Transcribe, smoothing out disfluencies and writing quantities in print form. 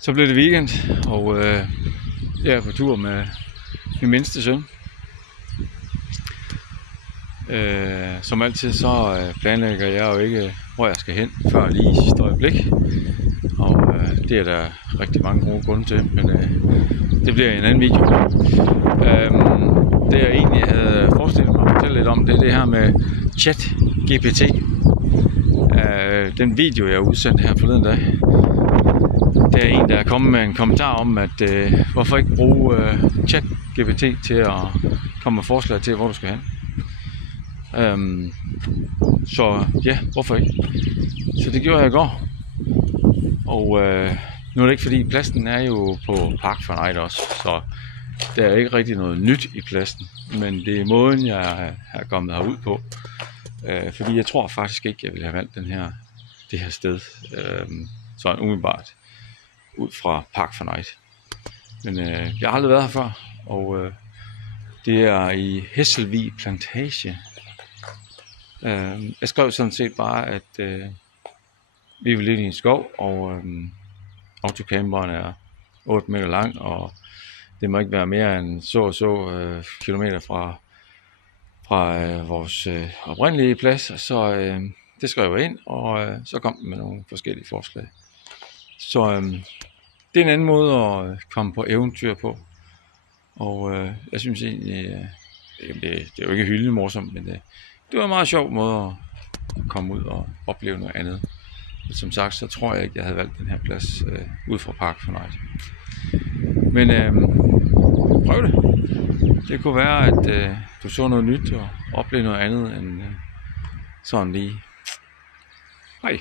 Så blev det weekend, og jeg er på tur med min mindste søn. Som altid så planlægger jeg jo ikke, hvor jeg skal hen, før lige i sidste øjeblik. Og det er der rigtig mange gode grunde til, men det bliver en anden video. Det jeg egentlig havde forestillet mig at fortælle lidt om, det er det her med ChatGPT. Den video jeg udsendte her forleden dag, det er en, der er kommet med en kommentar om, at hvorfor ikke bruge ChatGPT til at komme med forslag til, hvor du skal hen. Så ja, hvorfor ikke? Så det gjorde jeg i går. Og nu er det ikke fordi, pladsen er jo på Park for Night også, så der er ikke rigtig noget nyt i pladsen. Men det er måden, jeg er kommet herud på. Fordi jeg tror faktisk ikke, jeg ville have valgt det her sted. Så umiddelbart ud fra Park for Night. Men jeg har aldrig været her før, og det er i Hesselvig Plantage. Jeg skrev sådan set bare, at vi vil lidt i en skov, og autocamperen er 8 meter lang, og det må ikke være mere end så kilometer fra vores oprindelige plads. Så det skrev jeg ind, og så kom den med nogle forskellige forslag. Så det er en anden måde at komme på eventyr på. Og jeg synes egentlig, det er jo ikke hyldende morsomt, men det var en meget sjov måde at komme ud og opleve noget andet. Men som sagt, så tror jeg ikke, jeg havde valgt den her plads ud fra Park for Night. Men prøv det. Det kunne være, at du så noget nyt og oplevede noget andet end sådan lige. Hej.